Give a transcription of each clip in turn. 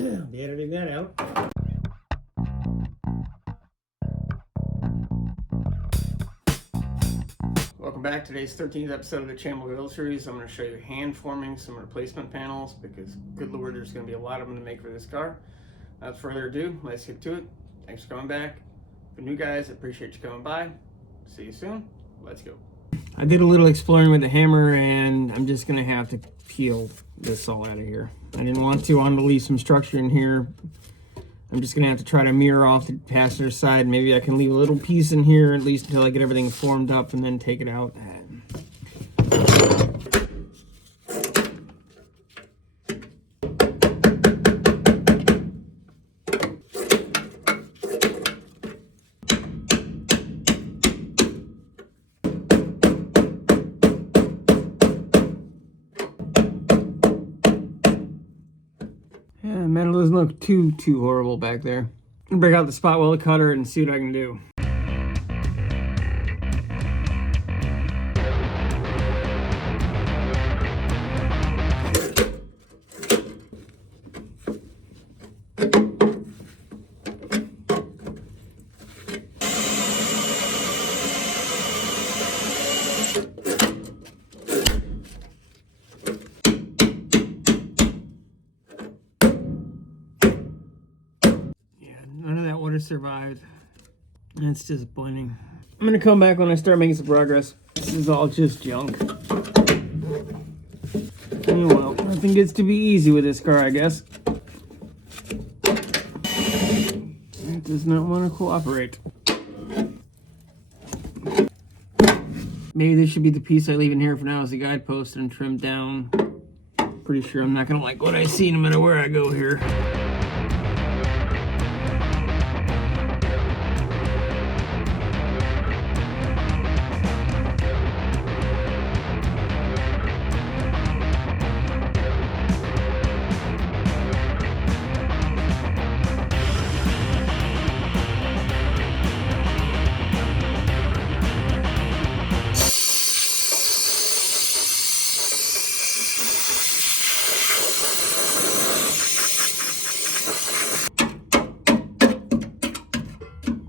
Be editing that out. Welcome back. Today's 13th episode of the Chambler Build series. I'm going to show you hand forming some replacement panels because, good lord, there's going to be a lot of them to make for this car. Without further ado, let's get to it. Thanks for coming back. For new guys, I appreciate you coming by. See you soon. Let's go. I did a little exploring with the hammer, and I'm just going to have to peel this all out of here. I didn't want to. I wanted to leave some structure in here. I'm just going to have to try to mirror off the passenger side. Maybe I can leave a little piece in here, at least until I get everything formed up, and then take it out. Yeah, metal doesn't look too horrible back there. I'll break out the spot weld cutter and see what I can do. None of that would have survived. That's disappointing. I'm gonna come back when I start making some progress. This is all just junk. Oh well, nothing gets to be easy with this car, I guess. It does not want to cooperate. Maybe this should be the piece I leave in here for now as a guidepost and trim down. Pretty sure I'm not gonna like what I see no matter where I go here.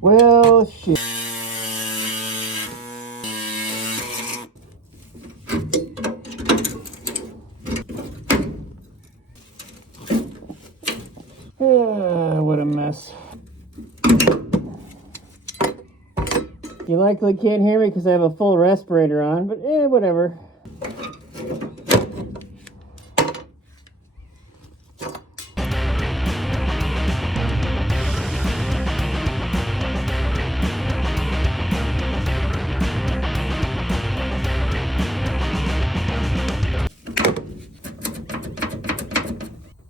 Well, shit. What a mess. You likely can't hear me because I have a full respirator on, but whatever.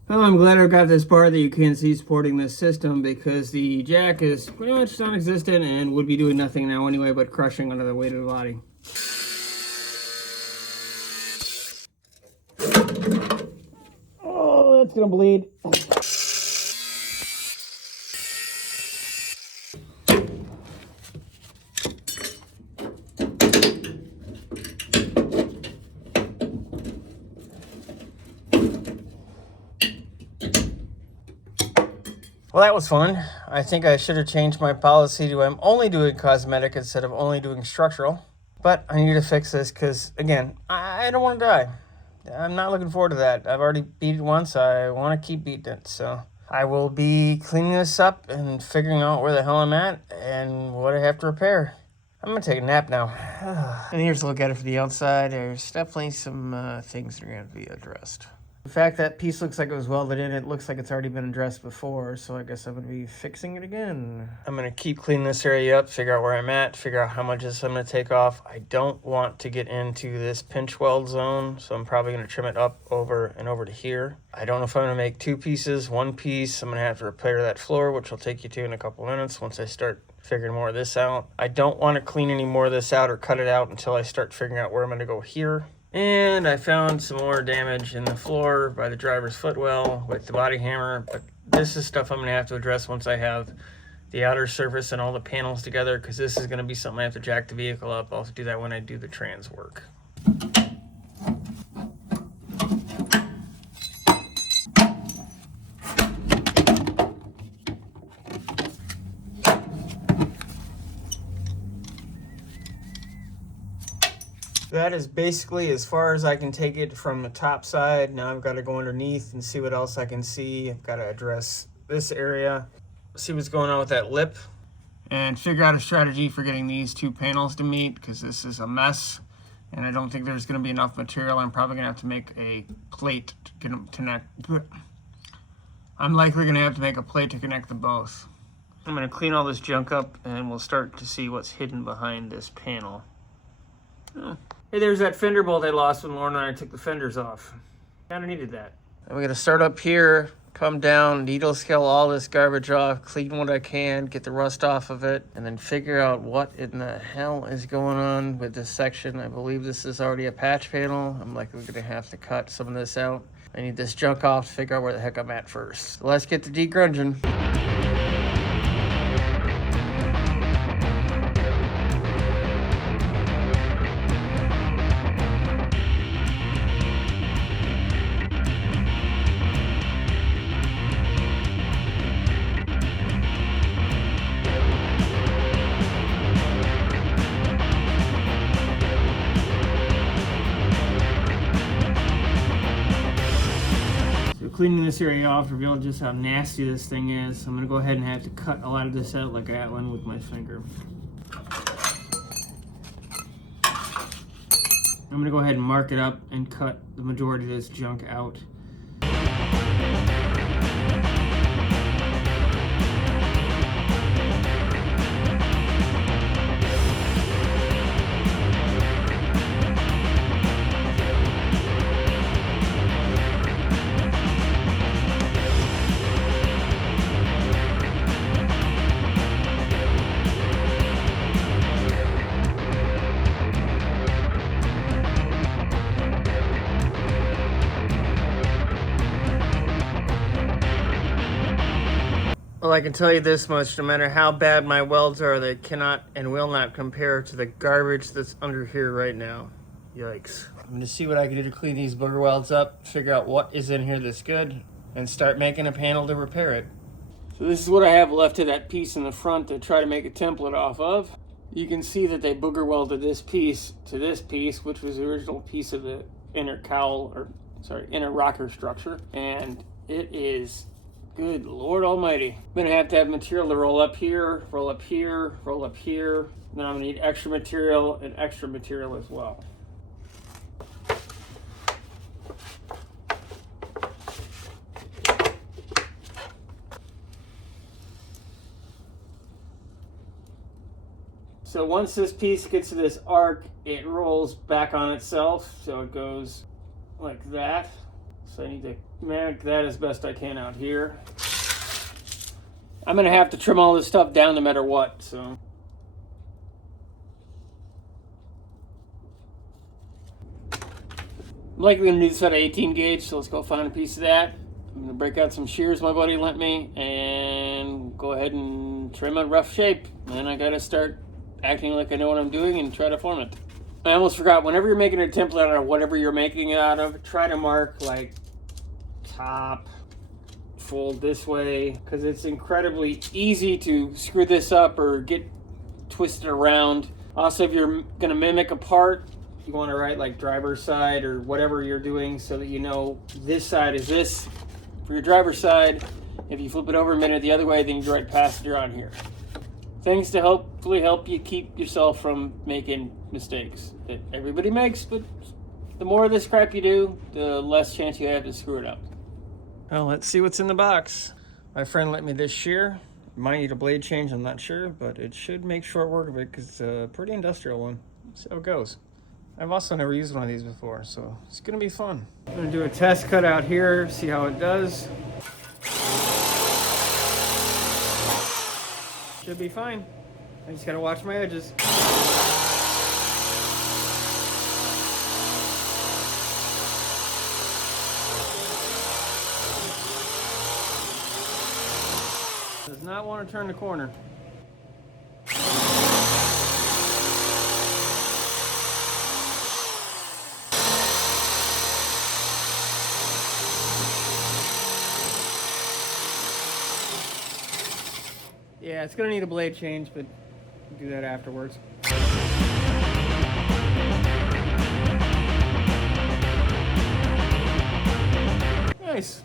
Well, I'm glad I've got this part that you can see supporting this system because the jack is pretty much non-existent and would be doing nothing now anyway but crushing under the weight of the body. Oh, that's gonna bleed. Well, that was fun. I think I should have changed my policy to I'm only doing cosmetic instead of only doing structural. But I need to fix this because, again, I don't want to die. I'm not looking forward to that. I've already beat it once. I want to keep beating it. So I will be cleaning this up and figuring out where the hell I'm at and what I have to repair. I'm going to take a nap now. And here's a look at it from the outside. There's definitely some things that are going to be addressed. In fact, that piece looks like it was welded in. It looks like it's already been addressed before, so I guess I'm going to be fixing it again. I'm going to keep cleaning this area up, figure out where I'm at, figure out how much of this I'm going to take off. I don't want to get into this pinch weld zone, so I'm probably going to trim it up over and over to here. I don't know if I'm going to make two pieces, one piece. I'm going to have to repair that floor, which I'll take you to in a couple minutes once I start figuring more of this out. I don't want to clean any more of this out or cut it out until I start figuring out where I'm going to go here. And I found some more damage in the floor by the driver's footwell with the body hammer, but this is stuff I'm going to have to address once I have the outer surface and all the panels together, because this is going to be something I have to jack the vehicle up. I'll do that when I do the trans work. that is basically as far as I can take it from the top side. Now I've got to go underneath and see what else I can see. I've got to address this area, see what's going on with that lip, and figure out a strategy for getting these two panels to meet, because this is a mess and I don't think there's going to be enough material. I'm probably going to have to make a plate to connect. I'm likely going to have to make a plate to connect the both. I'm going to clean all this junk up and we'll start to see what's hidden behind this panel. Oh. Hey, there's that fender bolt I lost when Lauren and I took the fenders off. Kind of needed that. I'm going to start up here, come down, needle scale all this garbage off, clean what I can, get the rust off of it, and then figure out what in the hell is going on with this section. I believe this is already a patch panel. I'm likely going to have to cut some of this out. I need this junk off to figure out where the heck I'm at first. So let's get to degrunging. Cleaning this area off revealed just how nasty this thing is. I'm going to go ahead and have to cut a lot of this out like I outlined with my finger. I'm going to go ahead and mark it up and cut the majority of this junk out. Well, I can tell you this much, no matter how bad my welds are, they cannot and will not compare to the garbage that's under here right now. Yikes. I'm going to see what I can do to clean these booger welds up, figure out what is in here that's good, and start making a panel to repair it. So this is what I have left of that piece in the front to try to make a template off of. You can see that they booger welded this piece to this piece, which was the original piece of the inner cowl, or sorry, inner rocker structure, and it is... good Lord Almighty. I'm gonna have to have material to roll up here, roll up here, roll up here. Then I'm gonna need extra material and extra material as well. So once this piece gets to this arc, it rolls back on itself. So it goes like that. So I need to make that as best I can out here. I'm gonna have to trim all this stuff down no matter what, so. I'm likely gonna do this at an 18 gauge, so let's go find a piece of that. I'm gonna break out some shears my buddy lent me and go ahead and trim a rough shape. Then I gotta start acting like I know what I'm doing and try to form it. I almost forgot, whenever you're making a template out of whatever you're making it out of, try to mark like top, fold this way, because it's incredibly easy to screw this up or get twisted around. Also, if you're gonna mimic a part, you wanna write like driver's side or whatever you're doing so that you know this side is this for your driver's side. If you flip it over a minute the other way, then you write passenger on here. Things to hopefully help you keep yourself from making mistakes that everybody makes, but the more of this crap you do, the less chance you have to screw it up. Well, let's see what's in the box. My friend lent me this shear. Might need a blade change, I'm not sure, but it should make short work of it because it's a pretty industrial one. Let's see how it goes. I've also never used one of these before, so it's gonna be fun. I'm gonna do a test cut out here, see how it does. Should be fine. I just gotta watch my edges. Does not want to turn the corner. Yeah, it's gonna need a blade change, but do that afterwards. nice.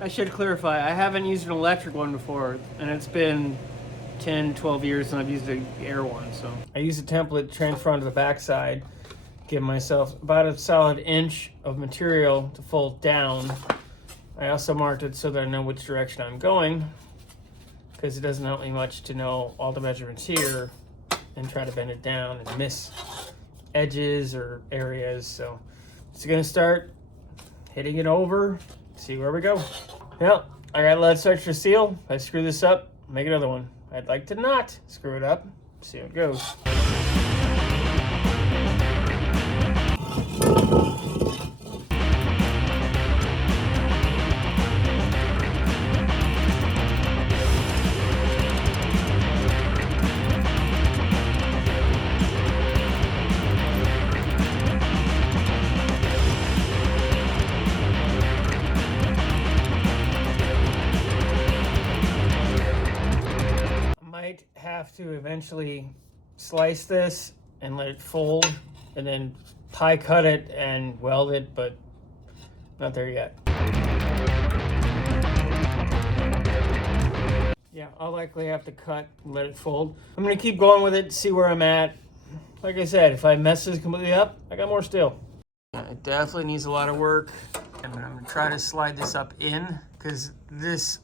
I should clarify, I haven't used an electric one before, and it's been 10, 12 years and I've used the air one. So I use a template to transfer onto the back side, give myself about a solid inch of material to fold down. I also marked it so that I know which direction I'm going, because it doesn't help me much to know all the measurements here and try to bend it down and miss edges or areas. So it's gonna start hitting it over, see where we go. Well, I got a lead structure seal. If I screw this up, make another one. I'd like to not screw it up, see how it goes. Have to eventually slice this and let it fold and then pie cut it and weld it, but not there yet. Yeah, I'll likely have to cut and let it fold. I'm gonna keep going with it, see where I'm at. Like I said, if I mess this completely up, I got more steel. Yeah, it definitely needs a lot of work. And I'm gonna try to slide this up in, because this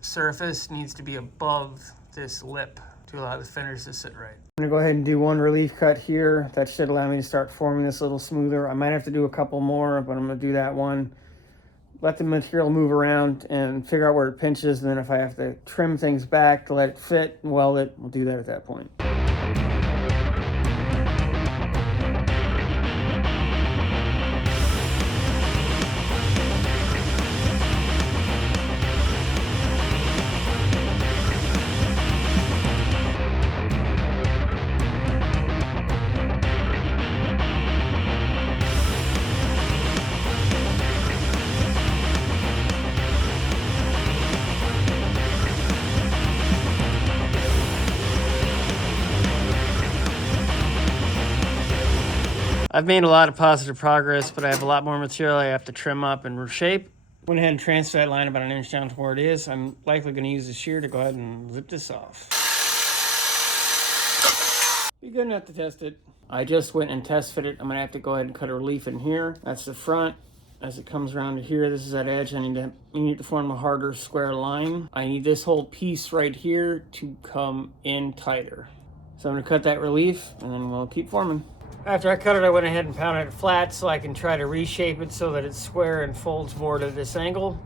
surface needs to be above this lip to allow the fenders to sit right. I'm gonna go ahead and do one relief cut here. That should allow me to start forming this a little smoother. I might have to do a couple more, but I'm gonna do that one. Let the material move around and figure out where it pinches, and then if I have to trim things back to let it fit and weld it, we'll do that at that point. I've made a lot of positive progress, but I have a lot more material I have to trim up and reshape. Went ahead and transferred that line about an inch down to where it is. I'm likely going to use the shear to go ahead and zip this off. Be good enough to test it. I just went and test fit it. I'm going to have to go ahead and cut a relief in here. That's the front. As it comes around to here, this is that edge. I need to form a harder square line. I need this whole piece right here to come in tighter. So I'm going to cut that relief, and then we'll keep forming. After I cut it, I went ahead and pounded it flat so I can try to reshape it so that it's square and folds more to this angle.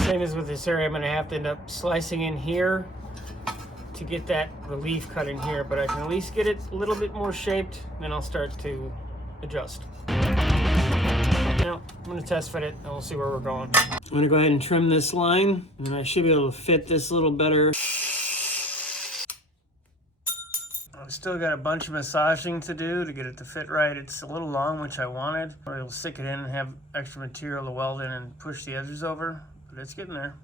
Same as with this area, I'm going to have to end up slicing in here to get that relief cut in here, but I can at least get it a little bit more shaped, then I'll start to adjust. Now, I'm going to test fit it and we'll see where we're going. I'm going to go ahead and trim this line, and I should be able to fit this a little better. I've still got a bunch of massaging to do to get it to fit right. It's a little long, which I wanted. Or it'll stick it in and have extra material to weld in and push the edges over, but it's getting there.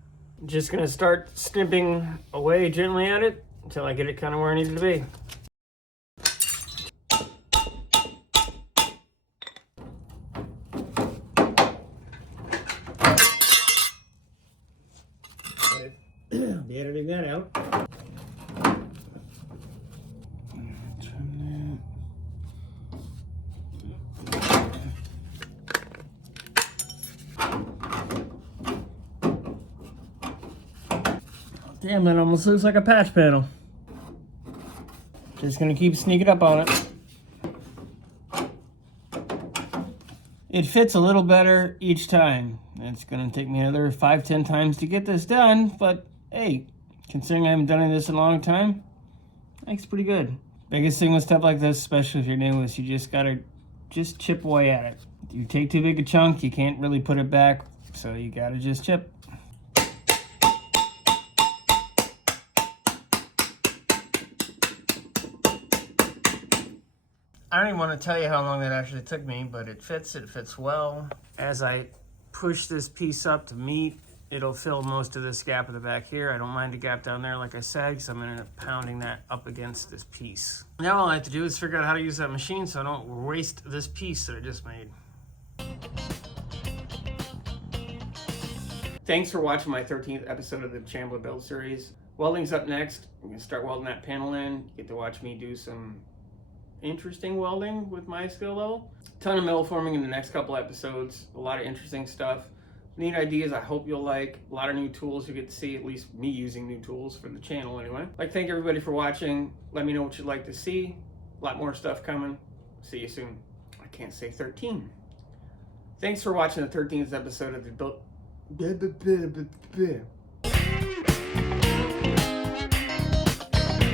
Just going to start snipping away gently at it until I get it kind of where I need it to be. Be editing that out. Damn, that almost looks like a patch panel. Just gonna keep sneaking up on it. It fits a little better each time. It's gonna take me another 5-10 times to get this done, but hey, considering I haven't done this in a long time, that's pretty good. Biggest thing with stuff like this, especially if you're new, is you just gotta chip away at it. If you take too big a chunk, you can't really put it back, so you gotta just chip. I don't even want to tell you how long that actually took me, but it fits well. As I push this piece up to meet it'll fill most of this gap at the back here. I don't mind the gap down there, like I said, because I'm going to end up pounding that up against this piece. Now all I have to do is figure out how to use that machine so I don't waste this piece that I just made. Thanks for watching my 13th episode of the Chambler build series. Welding's up next. I'm going to start welding that panel in. You get to watch me do some interesting welding with my skill level. Ton of metal forming in the next couple episodes. A lot of interesting stuff. Neat ideas I hope you'll like. A lot of new tools you get to see, at least me using new tools for the channel anyway. I'd like to thank everybody for watching. Let me know what you'd like to see. A lot more stuff coming. See you soon. I can't say 13. Thanks for watching the 13th episode of the build.